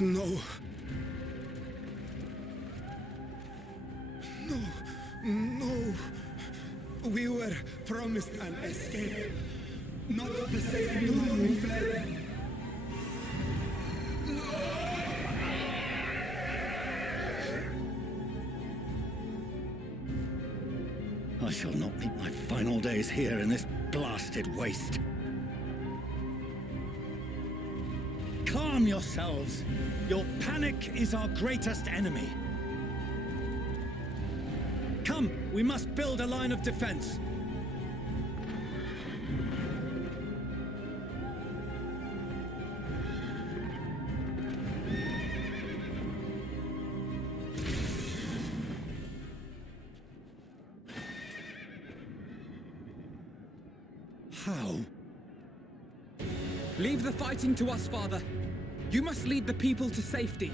No. No. No. We were promised an escape. Not the same door we fled. I shall not meet my final days here in this blasted waste. Calm yourselves. Your panic is our greatest enemy. Come, we must build a line of defense. How? Leave the fighting to us, Father. You must lead the people to safety.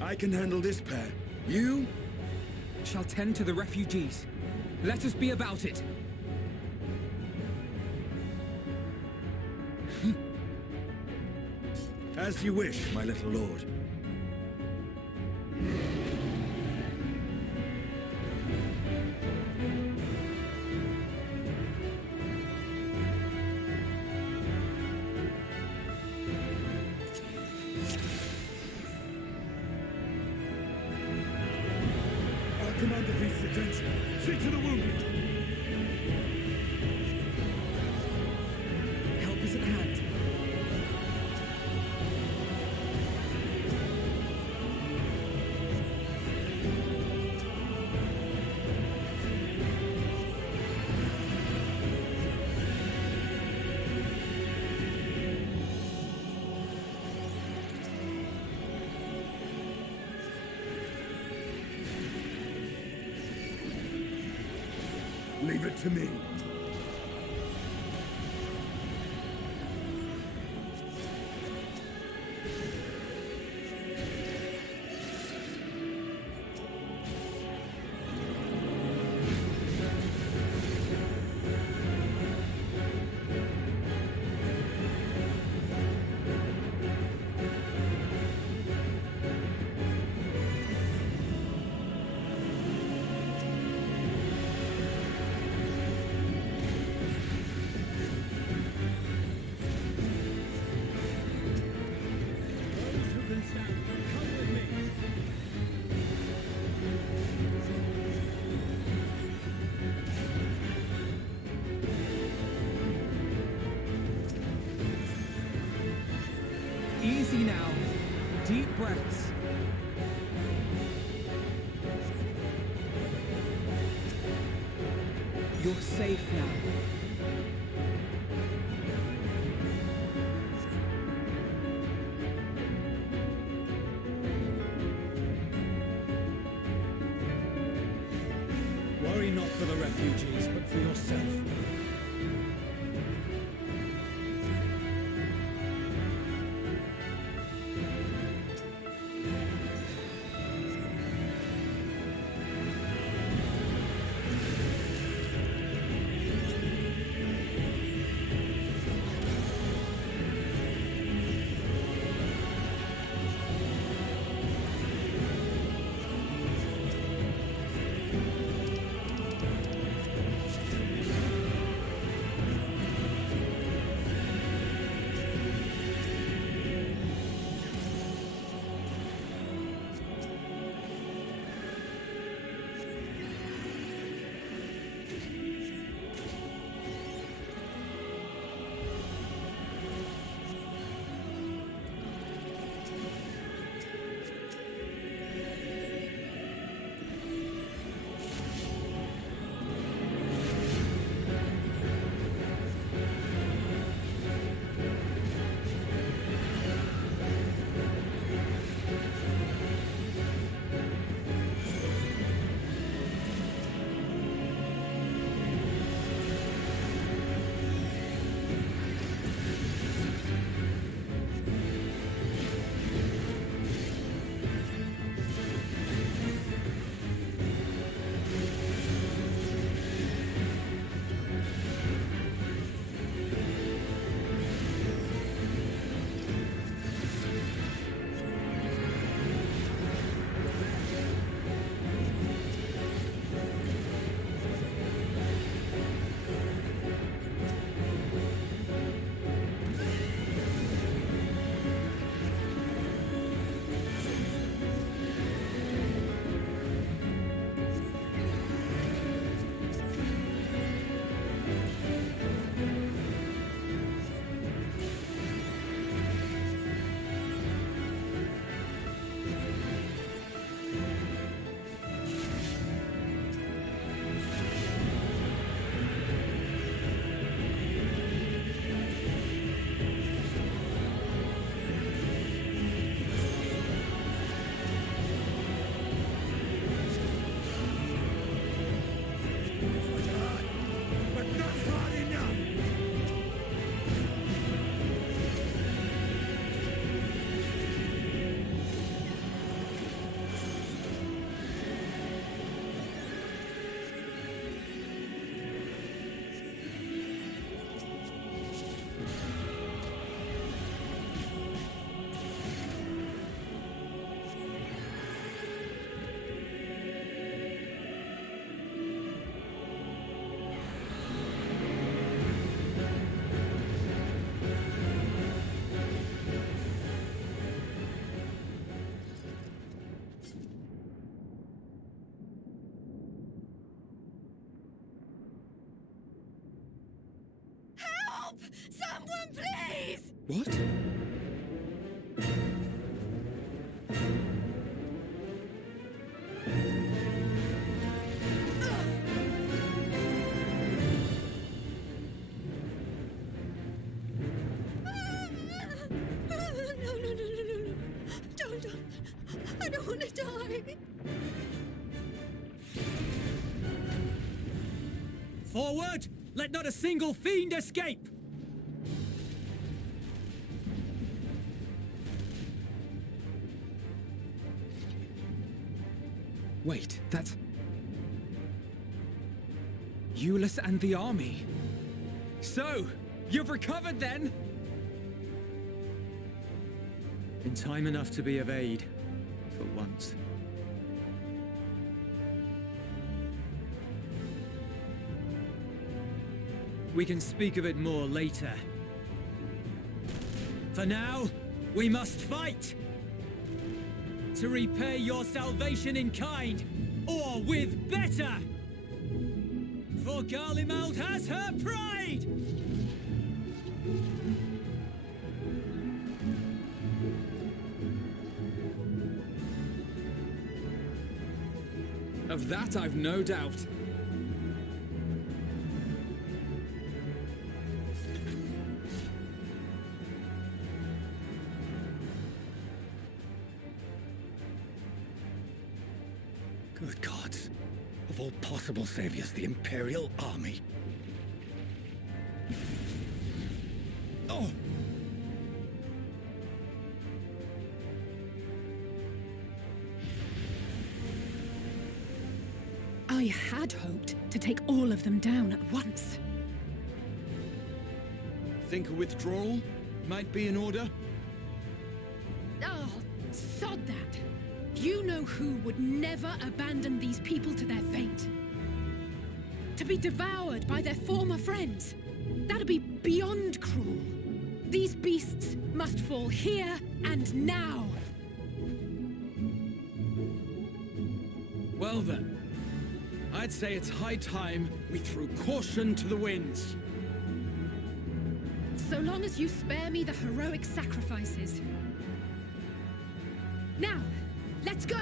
I can handle this pair. You? Shall tend to the refugees. Let us be about it. As you wish, my little lord. Command the beast's attention. See to the wounded. Help is at hand. Leave it to me. Easy now. Deep breaths. You're safe now. Worry not for the refugees, but for yourself. What? No. Don't. I don't want to die. Forward! Let not a single fiend escape! Wait, that's... Euless and the army. So, you've recovered then? In time enough to be of aid, for once. We can speak of it more later. For now, we must fight! To repay your salvation in kind, or with better! For Garlemald has her pride! Of that I've no doubt. Good gods. Of all possible saviors, the Imperial Army. Oh! I had hoped to take all of them down at once. Think a withdrawal might be in order? Oh, sod that. You know who would never abandon these people to their fate. To be devoured by their former friends. That'd be beyond cruel. These beasts must fall here and now. Well then, I'd say it's high time we threw caution to the winds. So long as you spare me the heroic sacrifices. Now, let's go!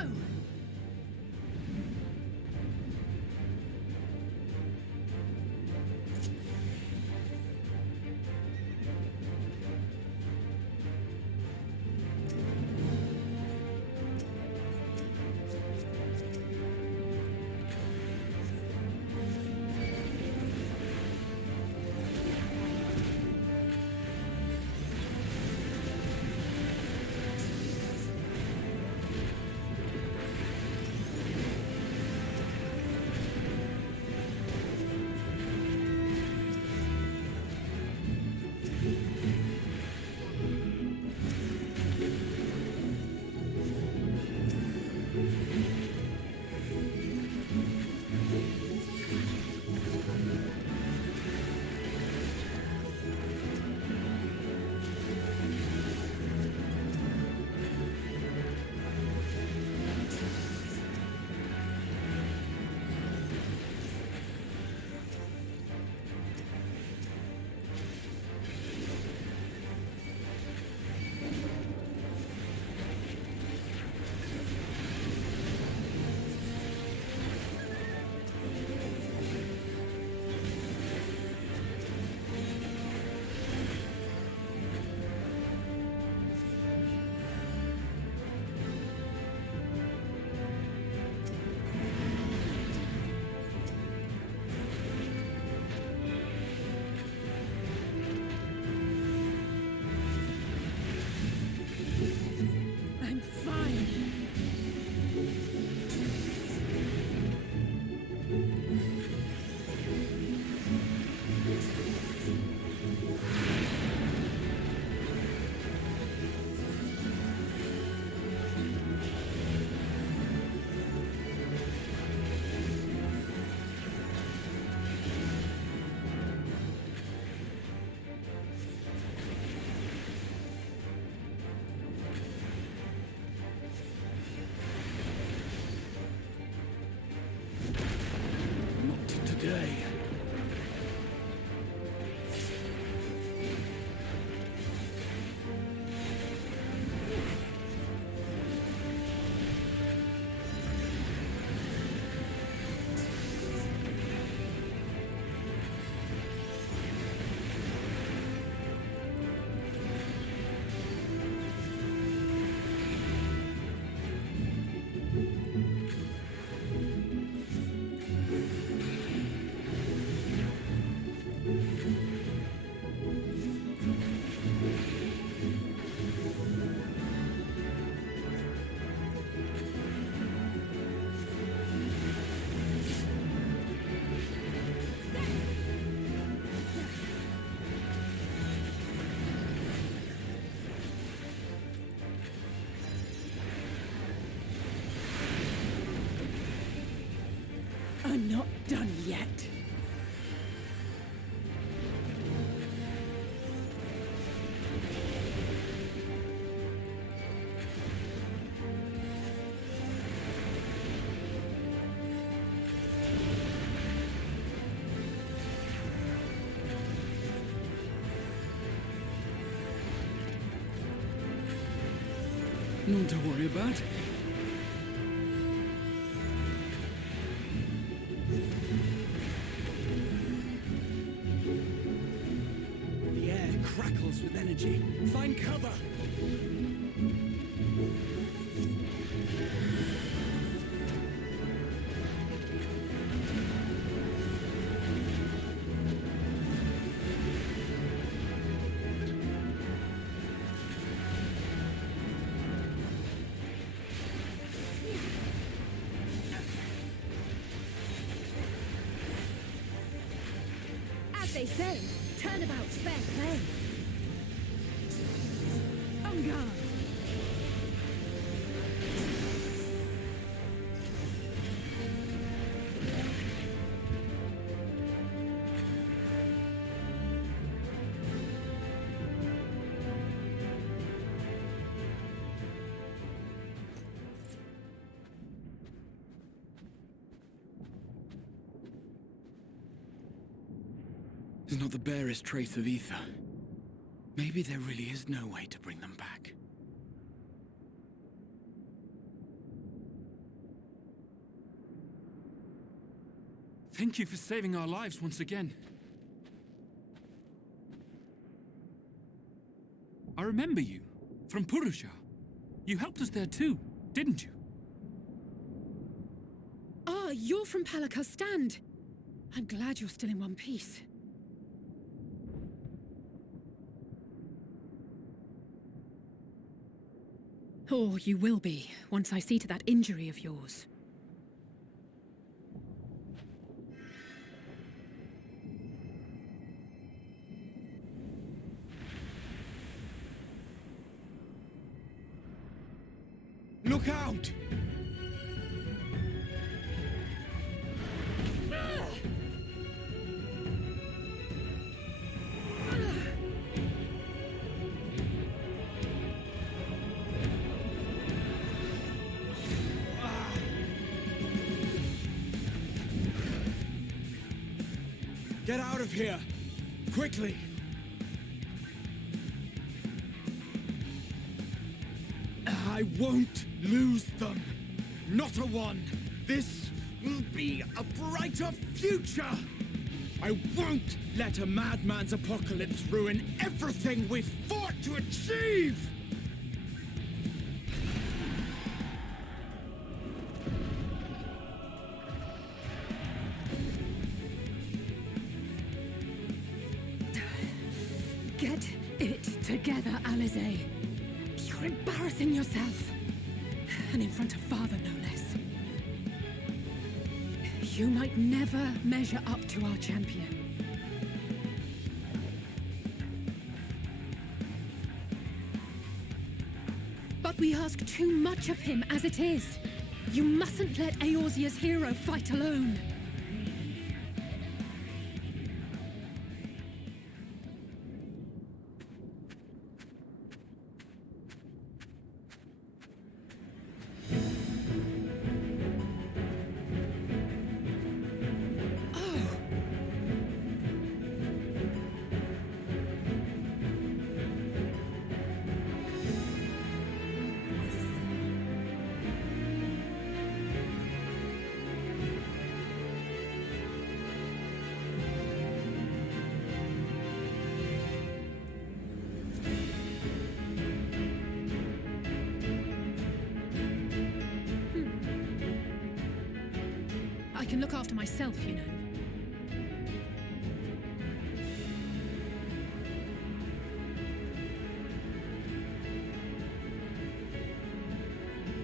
I'm fine. I'm not done yet. None to worry about. The air crackles with energy. Find cover! As they say, turnabout's fair play. On guard. There's not the barest trace of ether. Maybe there really is no way to bring them back. Thank you for saving our lives once again. I remember you, from Purusha. You helped us there too, didn't you? Ah, you're from Palaka's stand. I'm glad you're still in one piece. Or you will be, once I see to that injury of yours. Look out! Get out of here! Quickly! I won't lose them. Not a one. This will be a brighter future. I won't let a madman's apocalypse ruin everything we've fought to achieve! Get it together, Alize. You're embarrassing yourself. And in front of Father, no less. You might never measure up to our champion. But we ask too much of him as it is. You mustn't let Eorzea's hero fight alone. I can look after myself, you know.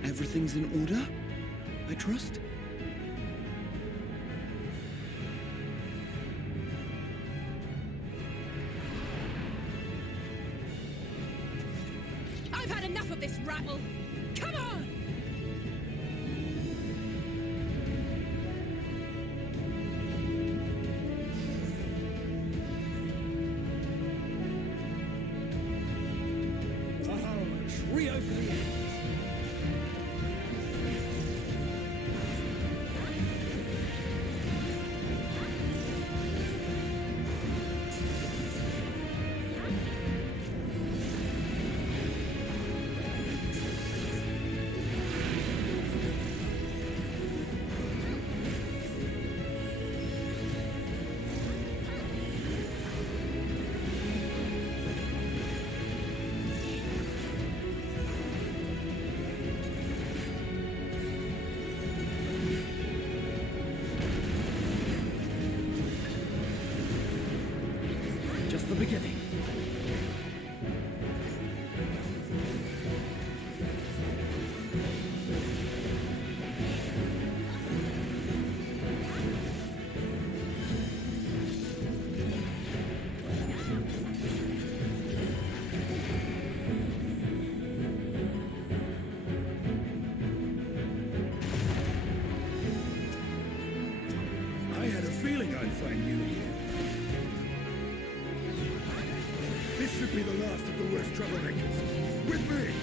Everything's in order, I trust? I've had enough of this rabble! Come on! feeling I'd find you here. This should be the last of the worst troublemakers. With me!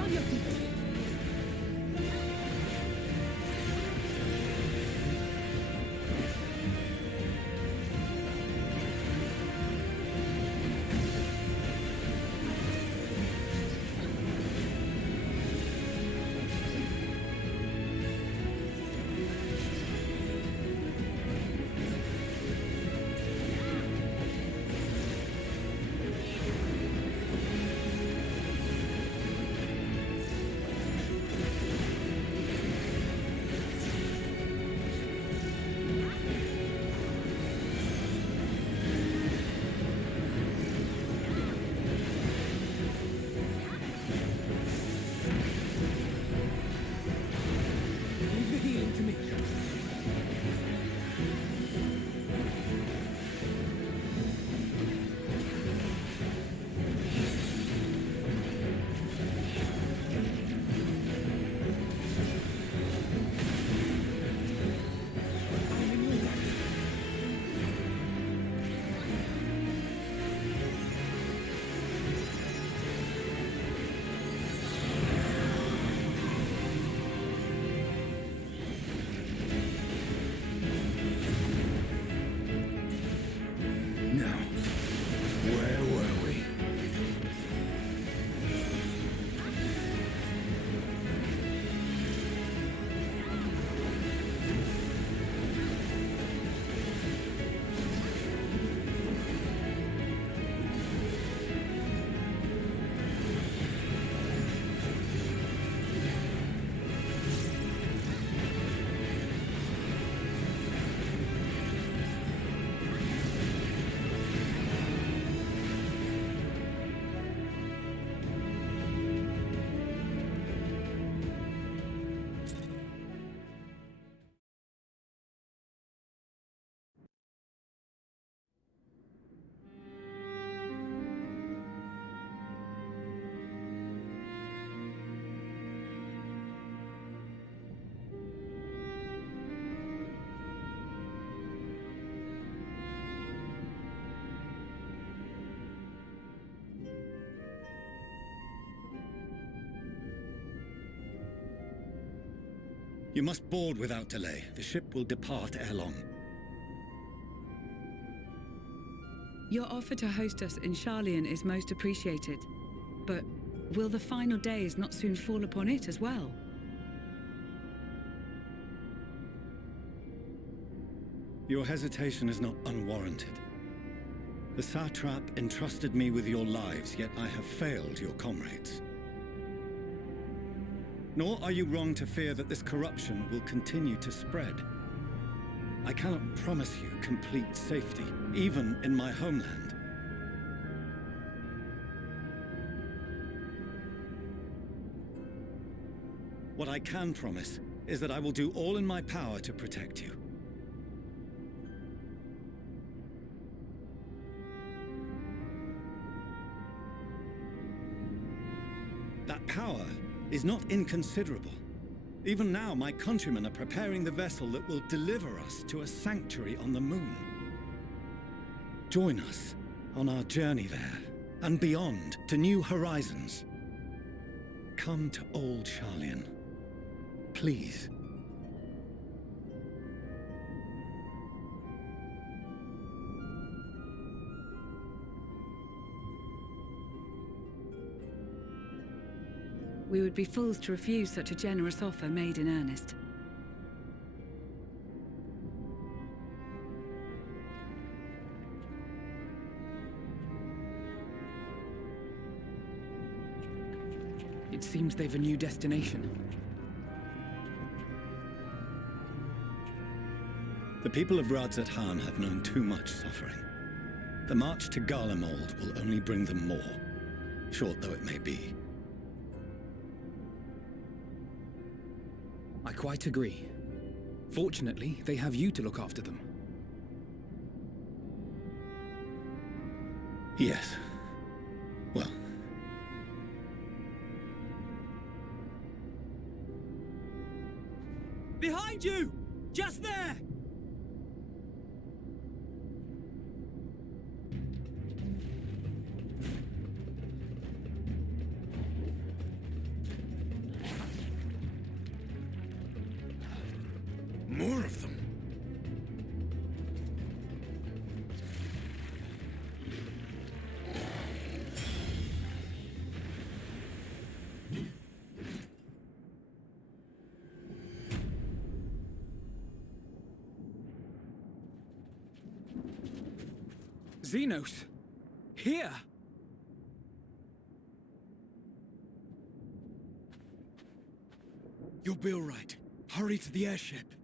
On your feet. Leave the healing to me. I'm in your way. Now, where were we? You must board without delay. The ship will depart ere long. Your offer to host us in Sharlayan is most appreciated. But will the final days not soon fall upon it as well? Your hesitation is not unwarranted. The satrap entrusted me with your lives, yet I have failed your comrades. Nor are you wrong to fear that this corruption will continue to spread. I cannot promise you complete safety, even in my homeland. What I can promise is that I will do all in my power to protect you. That power is not inconsiderable. Even now, my countrymen are preparing the vessel that will deliver us to a sanctuary on the moon. Join us on our journey there, and beyond, to new horizons. Come to old Sharlayan. Please. We would be fools to refuse such a generous offer made in earnest. It seems they've a new destination. The people of Radzat-Han have known too much suffering. The march to Garlemald will only bring them more, short though it may be. I quite agree. Fortunately, they have you to look after them. Yes. Well. Behind you! Just there! More of them. Xenos! Here! You'll be all right. Hurry to the airship.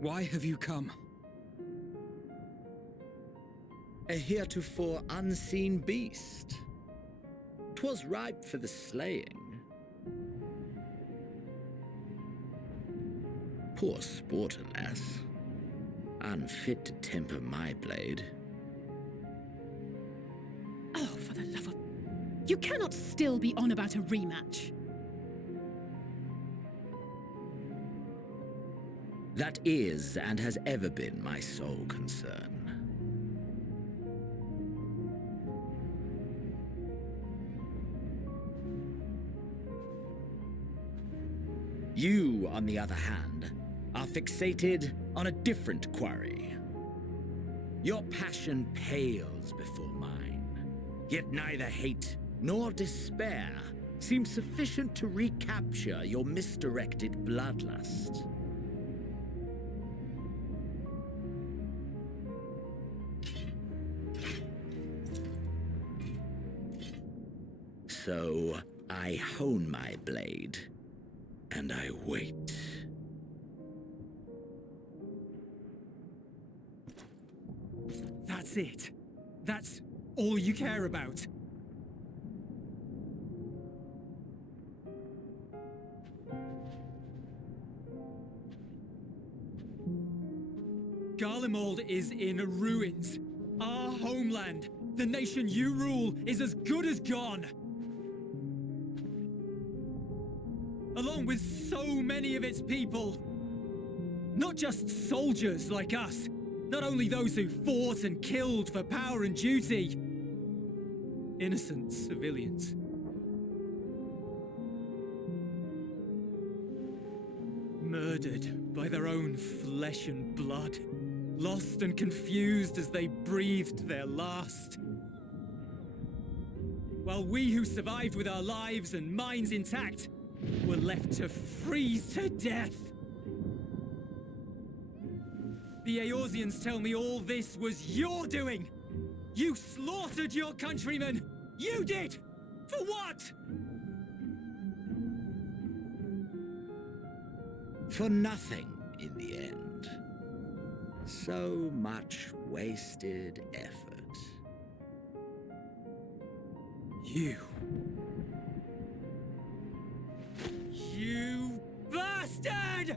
Why have you come? A heretofore unseen beast. 'Twas ripe for the slaying. Poor sport, alas. Unfit to temper my blade. Oh, for the love of... You cannot still be on about a rematch. That is and has ever been my sole concern. You, on the other hand, are fixated on a different quarry. Your passion pales before mine, yet neither hate nor despair seems sufficient to recapture your misdirected bloodlust. So I hone my blade, and I wait. That's it. That's all you care about. Garlemald is in ruins. Our homeland, the nation you rule, is as good as gone. Along with so many of its people. Not just soldiers like us. Not only those who fought and killed for power and duty. Innocent civilians. Murdered by their own flesh and blood. Lost and confused as they breathed their last. While we who survived with our lives and minds intact were left to freeze to death. The Eorzeans tell me all this was your doing! You slaughtered your countrymen! You did! For what? For nothing in the end. So much wasted effort. You bastard!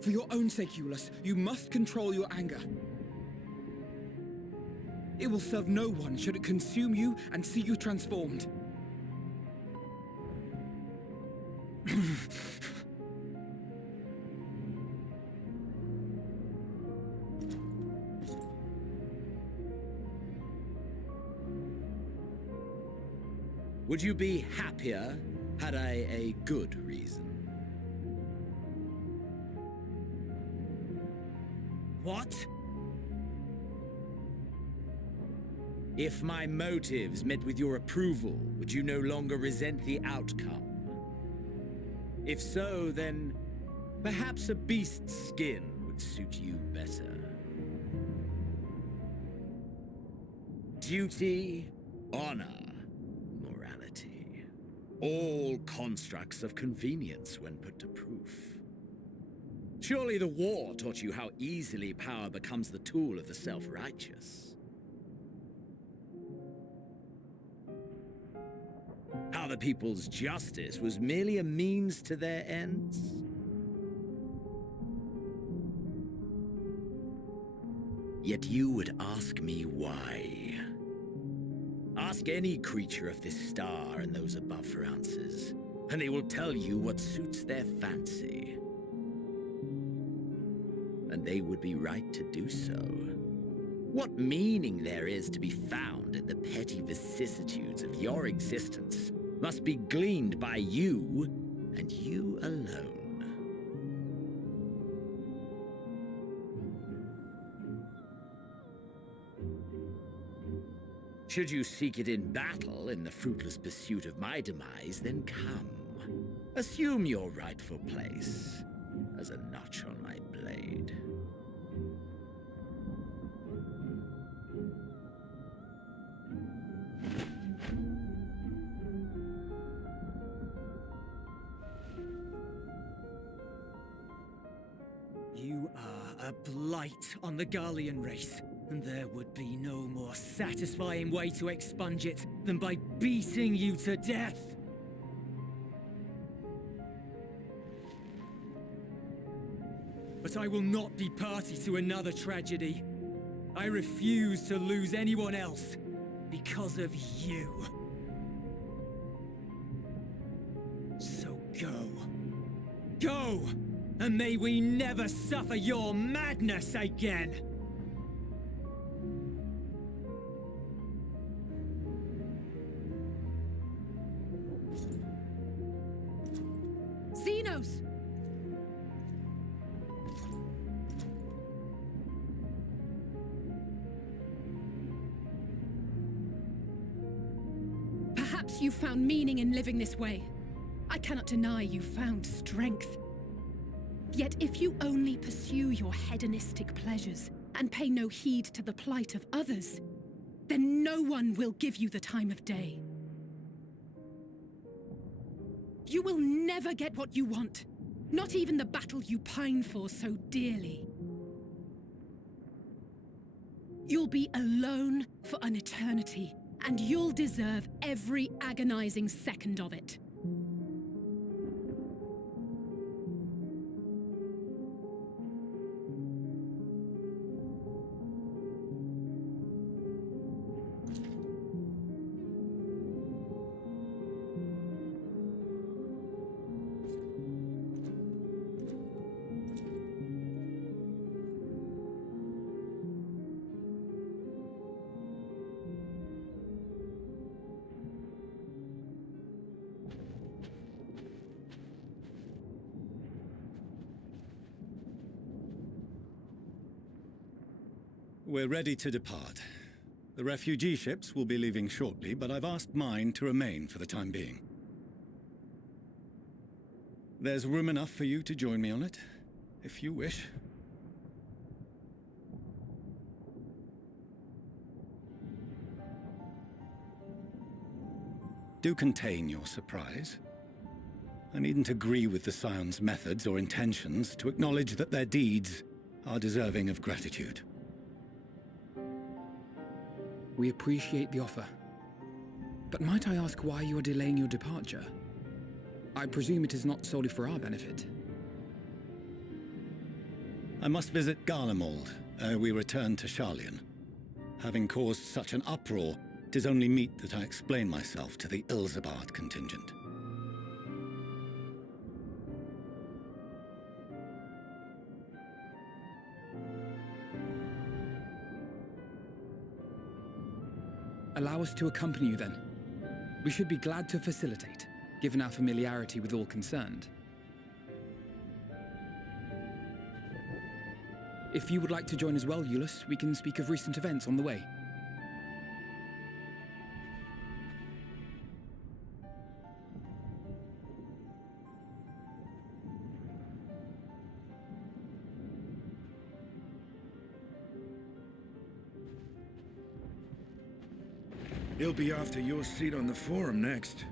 For your own sake, Eulus, you must control your anger. It will serve no one should it consume you and see you transformed. Would you be happier had I a good reason? What? If my motives met with your approval, would you no longer resent the outcome? If so, then perhaps a beast's skin would suit you better. Duty, honor, morality. All constructs of convenience when put to proof. Surely the war taught you how easily power becomes the tool of the self-righteous. How the people's justice was merely a means to their ends? Yet you would ask me why. Ask any creature of this star and those above for answers, and they will tell you what suits their fancy. And they would be right to do so. What meaning there is to be found in the petty vicissitudes of your existence must be gleaned by you, and you alone. Should you seek it in battle in the fruitless pursuit of my demise, then come. Assume your rightful place as a notch on my blade. You are a blight on the Garlean race, and there would be no more satisfying way to expunge it than by beating you to death. But I will not be party to another tragedy. I refuse to lose anyone else because of you. So go. Go! And may we never suffer your madness again! Xenos! Perhaps you found meaning in living this way. I cannot deny you found strength. Yet if you only pursue your hedonistic pleasures and pay no heed to the plight of others, then no one will give you the time of day. You will never get what you want, not even the battle you pine for so dearly. You'll be alone for an eternity, and you'll deserve every agonizing second of it. We're ready to depart. The refugee ships will be leaving shortly, but I've asked mine to remain for the time being. There's room enough for you to join me on it, if you wish. Do contain your surprise. I needn't agree with the Scion's methods or intentions to acknowledge that their deeds are deserving of gratitude. We appreciate the offer. But might I ask why you are delaying your departure? I presume it is not solely for our benefit. I must visit Garlemald ere we return to Sharlayan. Having caused such an uproar, 'tis only meet that I explain myself to the Ilzabard contingent. Allow us to accompany you then. We should be glad to facilitate, given our familiarity with all concerned. If you would like to join as well, Eulus, we can speak of recent events on the way. He'll be after your seat on the forum next.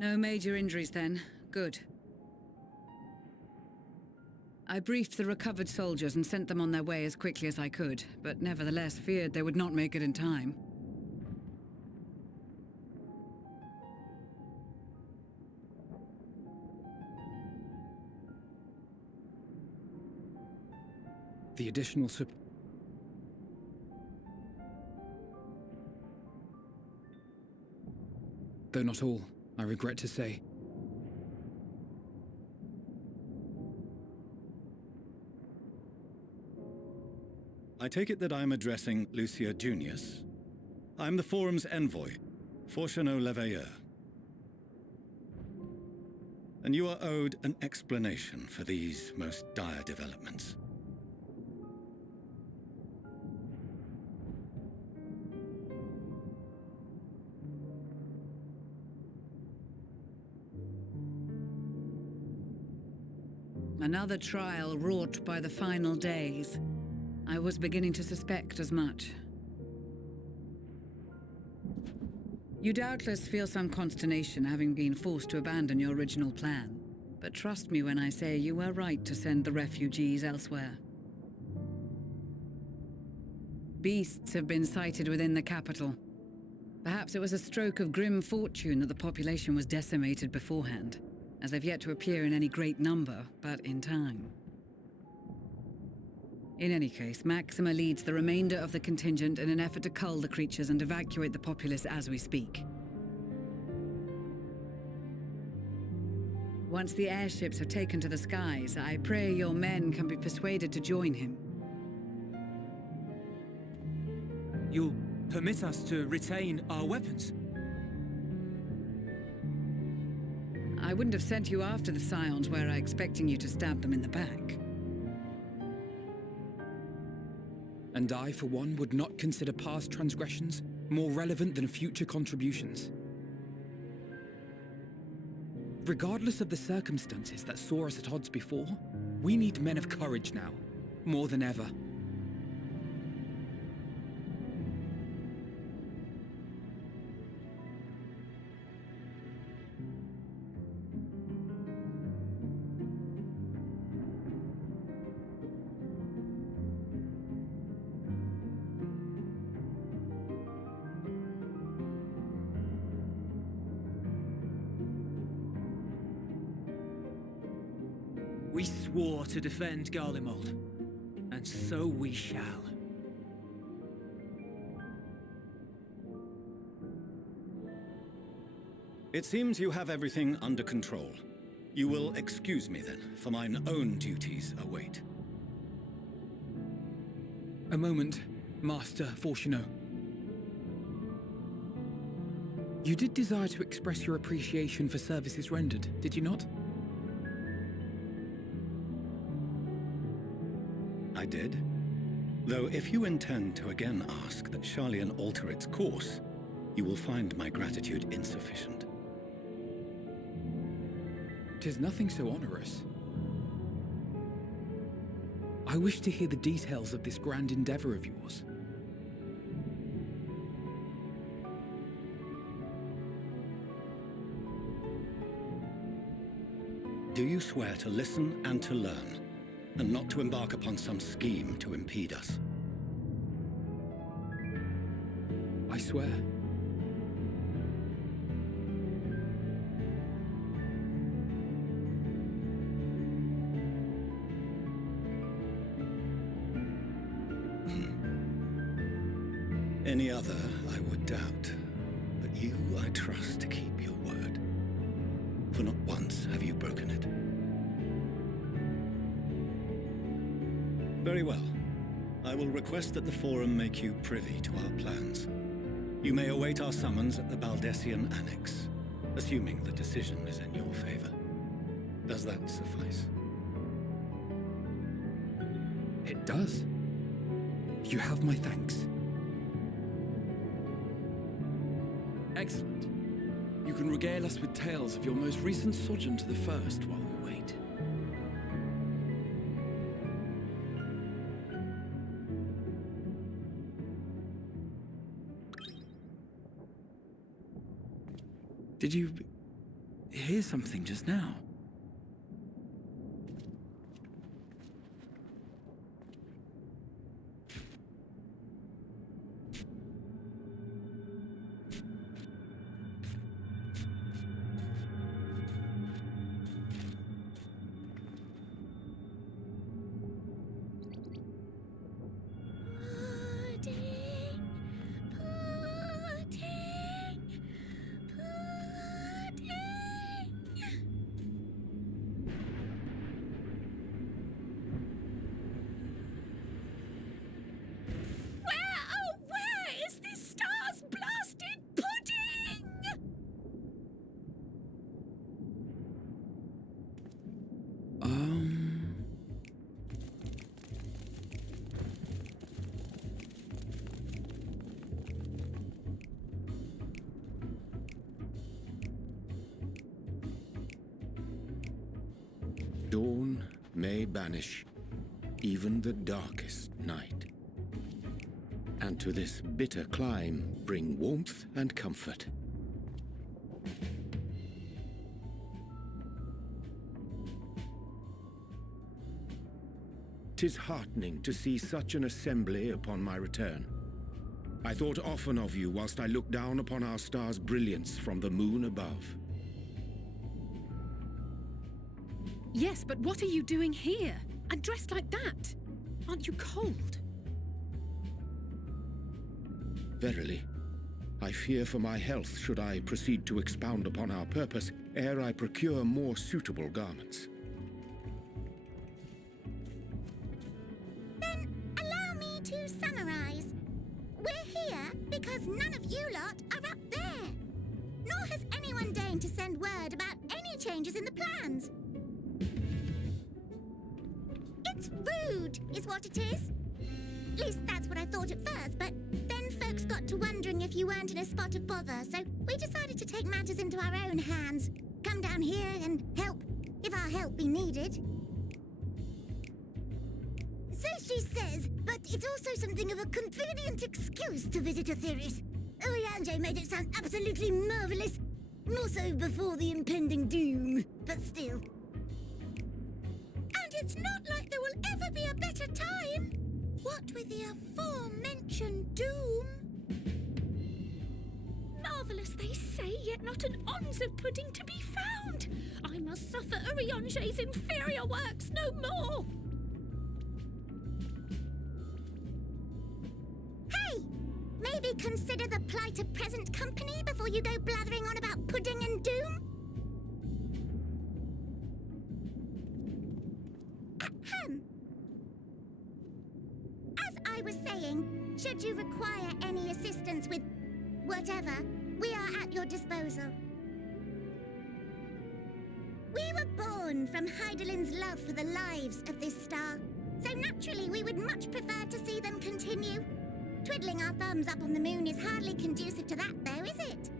No major injuries then. Good. I briefed the recovered soldiers and sent them on their way as quickly as I could, but nevertheless feared they would not make it in time. The additional though not all, I regret to say. I take it that I'm addressing Lucia Junius. I'm the Forum's envoy, Fortuneau Leveilleur. And you are owed an explanation for these most dire developments. Another trial wrought by the final days. I was beginning to suspect as much. You doubtless feel some consternation having been forced to abandon your original plan. But trust me when I say you were right to send the refugees elsewhere. Beasts have been sighted within the capital. Perhaps it was a stroke of grim fortune that the population was decimated beforehand, as they've yet to appear in any great number, but in time. In any case, Maxima leads the remainder of the contingent in an effort to cull the creatures and evacuate the populace as we speak. Once the airships have taken to the skies, I pray your men can be persuaded to join him. You'll permit us to retain our weapons? I wouldn't have sent you after the Scions were I expecting you to stab them in the back. And I, for one, would not consider past transgressions more relevant than future contributions. Regardless of the circumstances that saw us at odds before, we need men of courage now, more than ever. We swore to defend Garlemald, and so we shall. It seems you have everything under control. You will excuse me then, for mine own duties await. A moment, Master Fortuneau. You did desire to express your appreciation for services rendered, did you not? I did. Though if you intend to again ask that Charlian alter its course, you will find my gratitude insufficient. 'Tis nothing so onerous. I wish to hear the details of this grand endeavor of yours. Do you swear to listen and to learn, and not to embark upon some scheme to impede us? I swear. Any other I would doubt, but you I trust to keep your word. For not once have you broken it. Very well. I will request that the Forum make you privy to our plans. You may await our summons at the Baldessian Annex, assuming the decision is in your favor. Does that suffice? It does. You have my thanks. Excellent. You can regale us with tales of your most recent sojourn to the First while we wait. Did you hear something just now? Dawn may banish even the darkest night, and to this bitter clime bring warmth and comfort. 'Tis heartening to see such an assembly upon my return. I thought often of you whilst I looked down upon our star's brilliance from the moon above. Yes, but what are you doing here? And dressed like that? Aren't you cold? Verily, I fear for my health should I proceed to expound upon our purpose ere I procure more suitable garments. Then allow me to summarize. We're here because none of you lot are up there. Nor has anyone deigned to send word about any changes in the plans. It's rude, is what it is. At least that's what I thought at first, but then folks got to wondering if you weren't in a spot of bother, so we decided to take matters into our own hands. Come down here and help, if our help be needed. So she says, but it's also something of a convenient excuse to visit Etheris. Oriange made it sound absolutely marvelous. More so before the impending doom, but still. And it's not like there will ever be a better time. What with the aforementioned doom? Marvellous, they say, yet not an ounce of pudding to be found. I must suffer Oriange's inferior works no more. Hey! Maybe consider the plight of present company before you go blathering on about pudding and doom? Ahem. As I was saying, should you require any assistance with whatever, we are at your disposal. We were born from Heidelin's love for the lives of this star, so naturally we would much prefer to see them continue. Twiddling our thumbs up on the moon is hardly conducive to that, though, is it?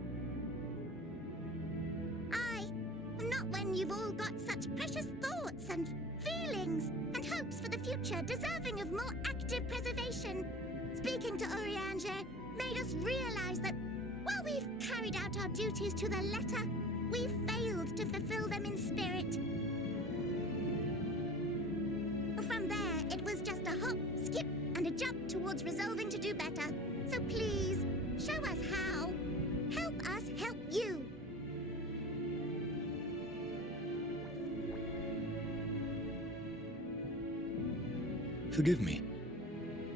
Not when you've all got such precious thoughts and feelings and hopes for the future deserving of more active preservation. Speaking to Urianger made us realize that while we've carried out our duties to the letter, we've failed to fulfill them in spirit. From there, it was just a hop, skip, and a jump towards resolving to do better. So please, show us how. Help us help you. Forgive me,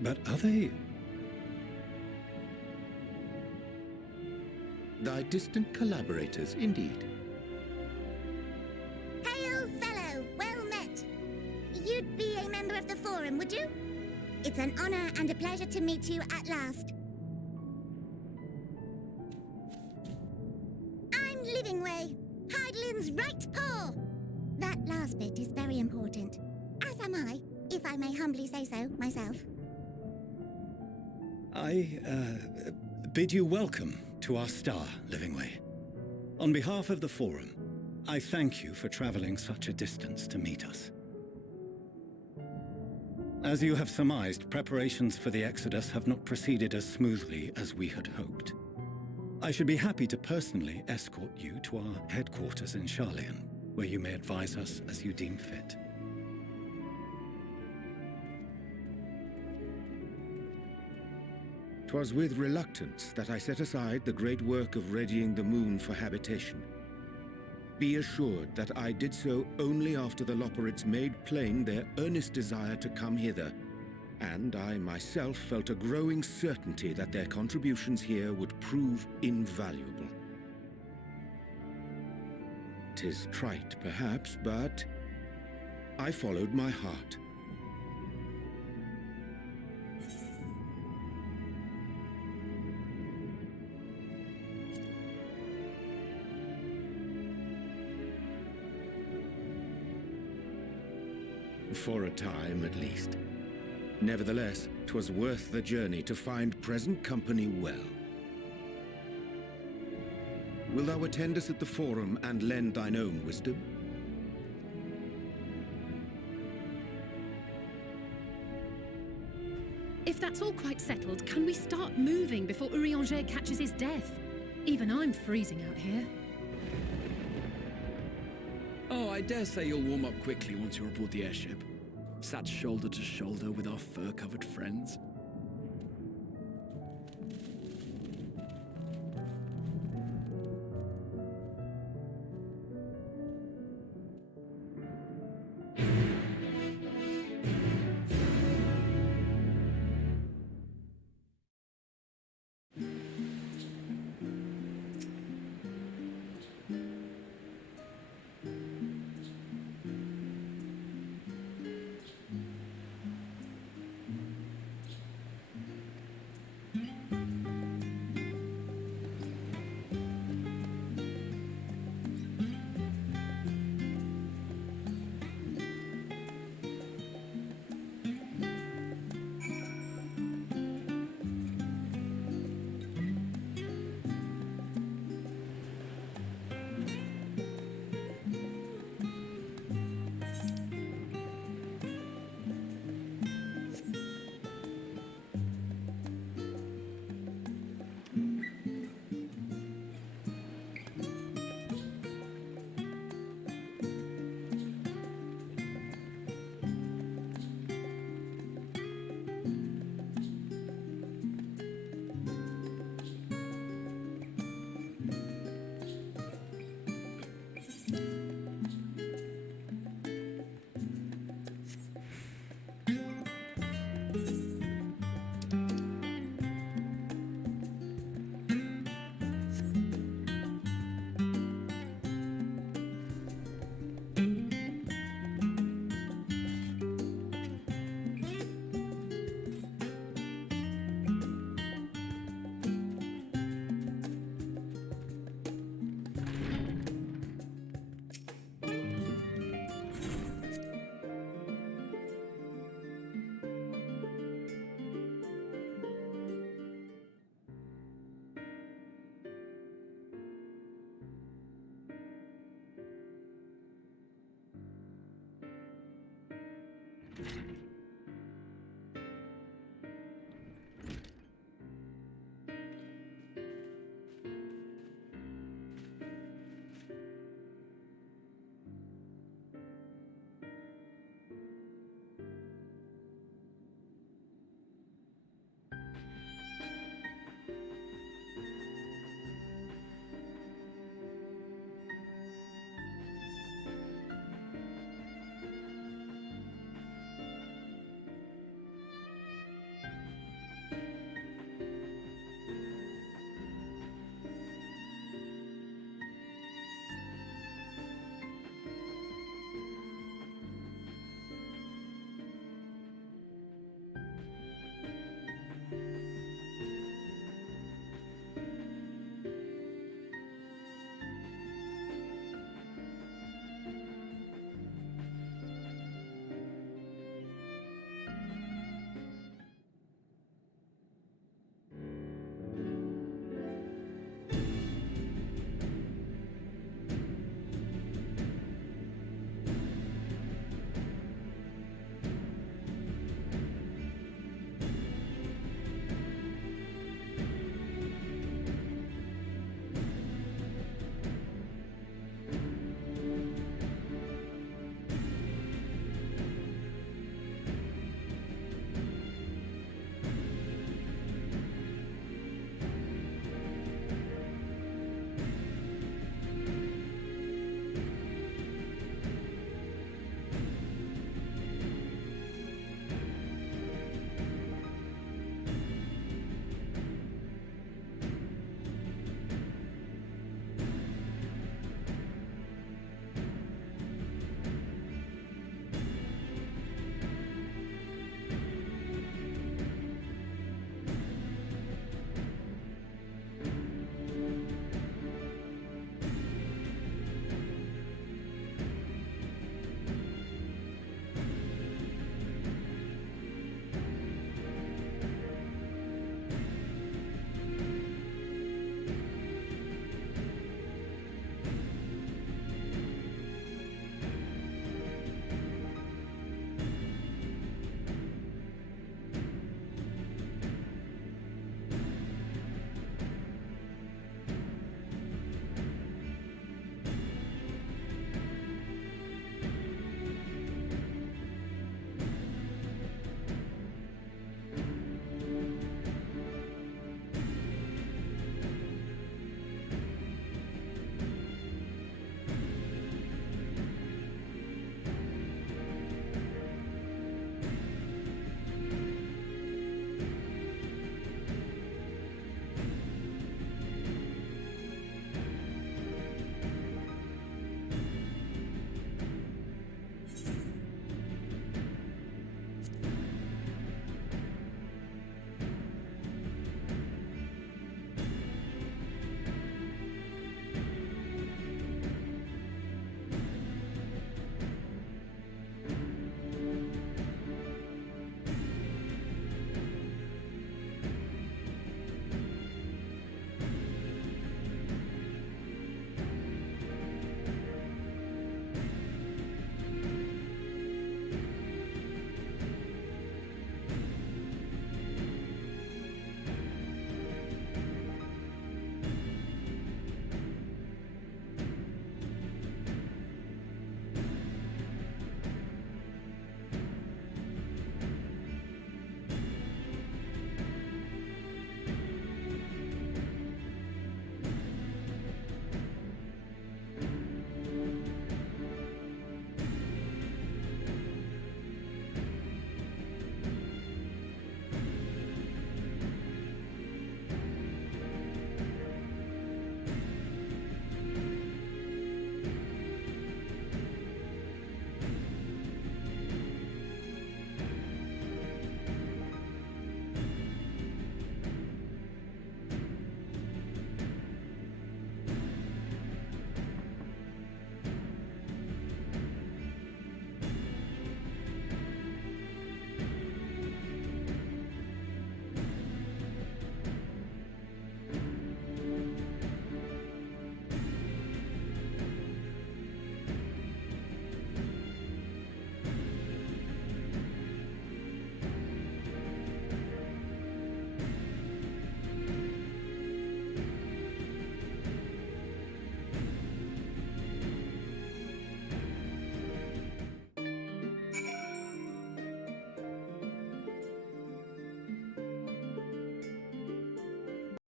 but are they... Thy distant collaborators, indeed. Hail, fellow, well met. You'd be a member of the Forum, would you? It's an honor and a pleasure to meet you at last. I'm Livingway, Hydelin's right paw. That last bit is very important, as am I, if I may humbly say so myself. I bid you welcome to our star, Livingway. On behalf of the Forum, I thank you for traveling such a distance to meet us. As you have surmised, preparations for the Exodus have not proceeded as smoothly as we had hoped. I should be happy to personally escort you to our headquarters in Charlian, where you may advise us as you deem fit. 'Twas with reluctance that I set aside the great work of readying the moon for habitation. Be assured that I did so only after the Loperids made plain their earnest desire to come hither, and I myself felt a growing certainty that their contributions here would prove invaluable. 'Tis trite, perhaps, but I followed my heart. For a time, at least. Nevertheless, 'twas worth the journey to find present company well. Wilt thou attend us at the Forum and lend thine own wisdom? If that's all quite settled, can we start moving before Urianger catches his death? Even I'm freezing out here. Oh, I dare say you'll warm up quickly once you're aboard the airship. Sat shoulder to shoulder with our fur-covered friends.